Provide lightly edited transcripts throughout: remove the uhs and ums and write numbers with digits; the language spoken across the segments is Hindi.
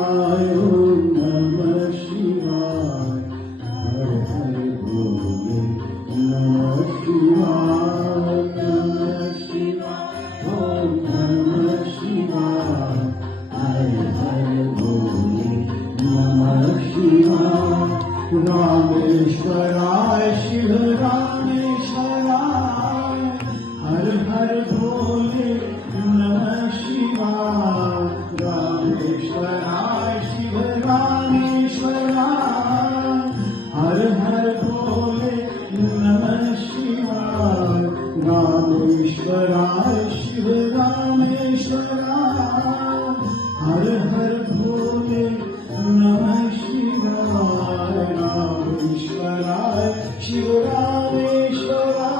शिवाय ओम नमः शिवाय हर हर भोले नमः शिवाय ओम नमः शिवाय हर हर भोले नमः शिवाय रामेश्वराय शिव रामेश्वराय हर हर भोले नमः शिवाय रामेश्वराय शिव रामेश्वराय हर हर भोले नमः शिवाय रामेश्वराय शिव रामेश्वराय हर हर भोले नमः शिवाय रामेश्वराय शिव रामेश्वराय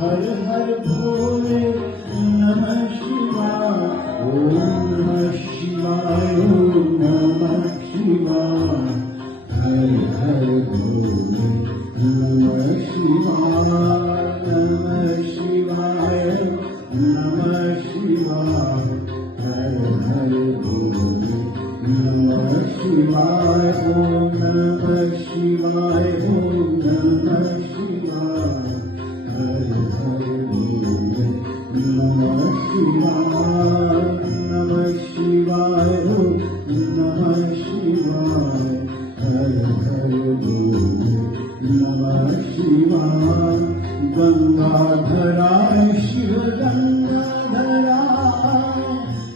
हर हर भोले नमः शिवाय ओम नमः शिवाय ओम नमः शिवाय हर हर भोले नमः शिवाय नमः शिवाय हर हर भोले नमः शिवाय ओम नमः शिवाय ओम नमः शिवाय हर हर भोले नमः शिवाय ओम नमः शिवाय हर हर भोले नमः शिवाय गंगाधराय शिव गंगाधराय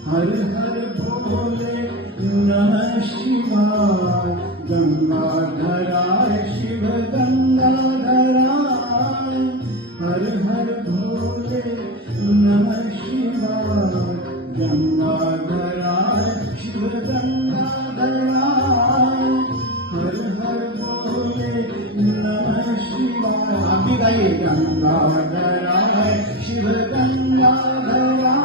हर हर भोले नमः शिवाय गंगाधराय शिव गंगाधराय हर हर भोले नमः शिवाय गंगाधराय शिव गंगाधराय हर हर भोले नमः शिवाय आप भी गाइए गंगाधराय शिव गंगाधराय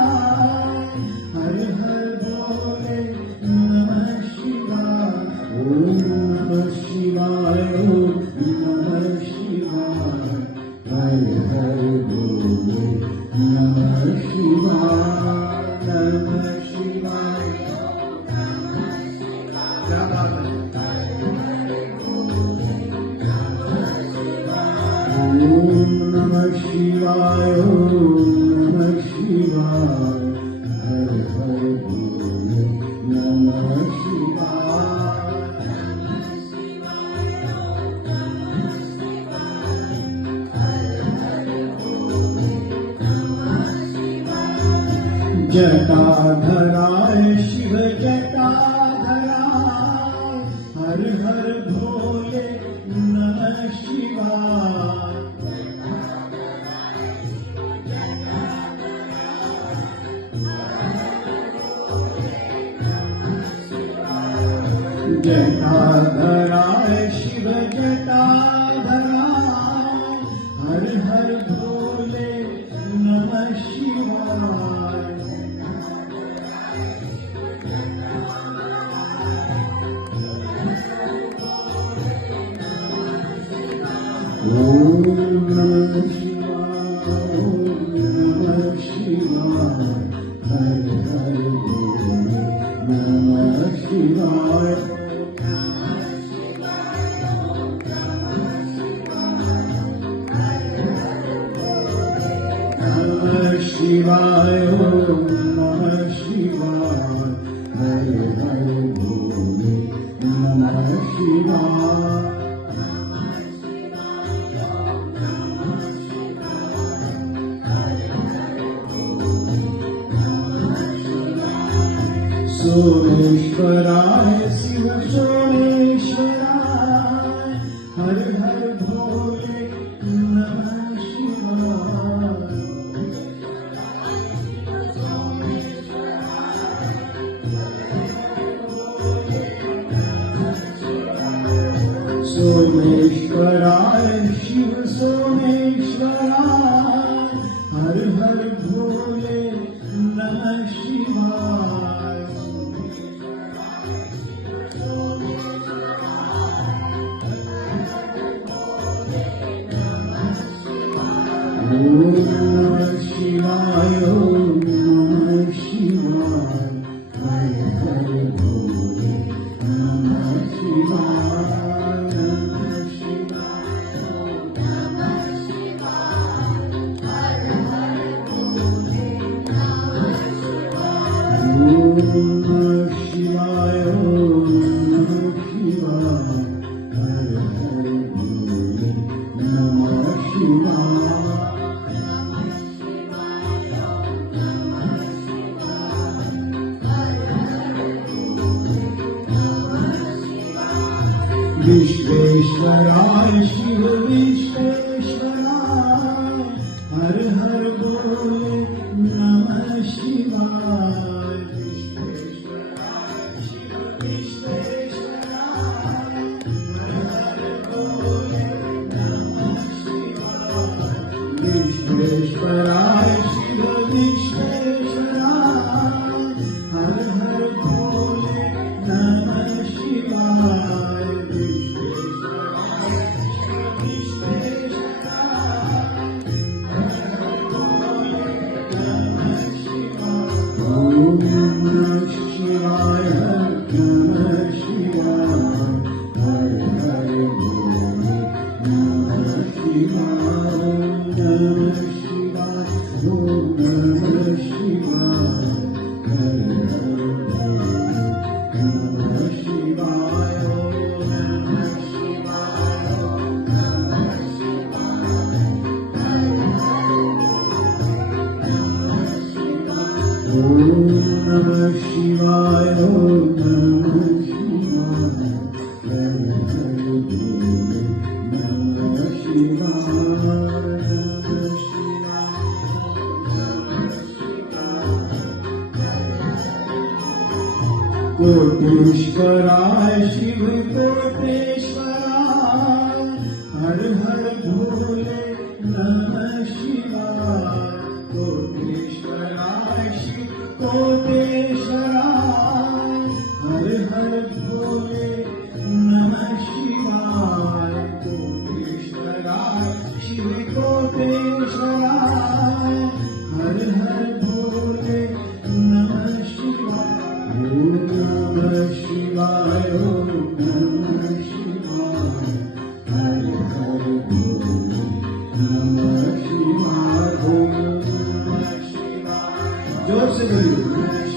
हर हर भोले नमः शिवाय ओम नमः शिवाय ओम नमः शिवाय हर हर भोले नमः शिवाय नमः शिवाय क्या बात है ओम नमः शिवाय ओम नमः शिवाय हर हर भोले नमः शिवाय जटाधराय शिव जटाधराय हर हर भोले नमः शिवाय जटाधराय शिव जटाधराय हर हर भोले नमः शिवाय ओम नमः शिवाय ओम नमः शिवाय हर हर भोले नमः शिवाय नमः शिवाय ओम नमः शिवाय हर हर भोले नमः शिवाय सोमेश्वराय शिव सोमेश्वराय हर हर भोले नमः शिवाय सोमेश्वराय शिव सोमेश्वराय हर हर भोले नमः शिवाय ओम नमः शिवाय ओम नमः शिवाय हर हर भोले कोटेश्वराय शिव विश्वेश्वराय हर हर बोले नमः शिवाय विश्वेश्वराय शिव विश्वेश्वराय हर हर बोले नमः शिवाय विश्वेश्वराय शिव विश्वेश्वराय हर हर बोले नमः शिवाय ओम नमः शिवाय नमः शिवाय हर हर बोले नमः शिवाय नमः शिवाय ओम नमः शिवाय हर हर बोले नमः शिवाय ओम नमः शिवाय नमः शिवाय ओम नमः शिवाय ओम नमः शिवाय हर हर बोले नमः शिवाय नमः शिवाय कोटेश्वराय शिव कोटेश्वराय हर हर भोले नमः शिवाय कोटेश्वराय शिव कोटेश्वराय हर हर भोले नमः शिवाय कोटेश्वराय शिव कोटेश्वराय हर हर भोले नमः शिवाय ओम नमः शिवाय ओम नमः शिवाय हर हर भोले नमः शिवाय ओम नमः शिवाय जोर से बोलिए